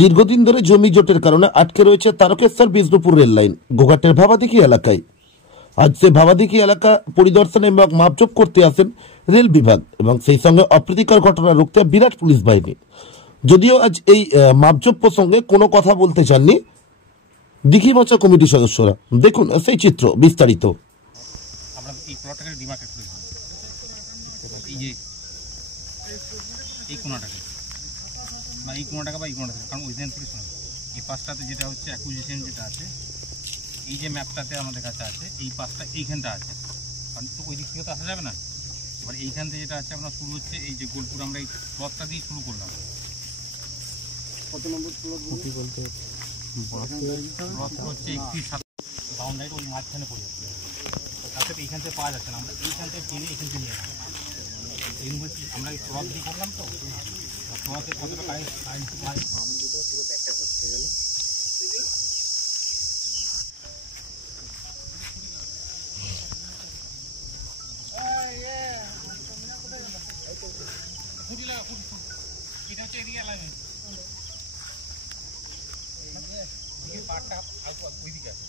দীর্ঘদিন ধরে জমি জটের কারণে আটকে রয়েছে তারকেশ্বর বিষ্ণুপুর রেল লাইন গোঘাটের ভাবাদিঘি এলাকায়। আজ সে ভাবাদিঘি এলাকা পরিদর্শনে এবং মাপজোপ করতে আসেন রেল বিভাগ এবং সেই সঙ্গে অপ্রীতিকর ঘটনা রুখতে বিরাট পুলিশ বাহিনী। যদিও আজ এই মাপজোপ প্রসঙ্গে কোনো কথা বলতে চাননি দিঘি বাঁচা কমিটির সদস্যরা। দেখুন সেই চিত্র বিস্তারিত। আমরা এই প্লটটাকে ডিমার্কেট করে এই যে এই কোনাটাকে বা এই কোনাটাকে বা এই কোনাটাকে, কারণ ওইখান থেকে শোনা এই পাশটাতে যেটা হচ্ছে অ্যাকুইজিশন যেটা আছে, এই যে ম্যাপটাতে আমাদের কাছে আছে এই পাশটা এইখানটা আছে, কারণ তো ওই দিক থেকে তো আসা যাবে না। এবার এইখান থেকে যেটা আছে আমরা শুরু হচ্ছে এই যে গোলপুর, আমরা এই প্লটটা দিয়ে শুরু করলাম। কত নম্বর প্লট বলতে হচ্ছে 31 বাউন্ডারি ওই মাঝখানে পড়ে যাচ্ছে, তার সাথে এইখান থেকে পাওয়া যাচ্ছে না। আমরা এইখান থেকে টেনে এখান থেকে নিয়ে এলাম ইউনিভার্সিটি, আমরা এই প্লট দিয়ে করলাম। তো প্লটে কতটা কারেন্ট পাই এটা হচ্ছে এদিকে এলাকায় পাটটা ওইদিকে আছে।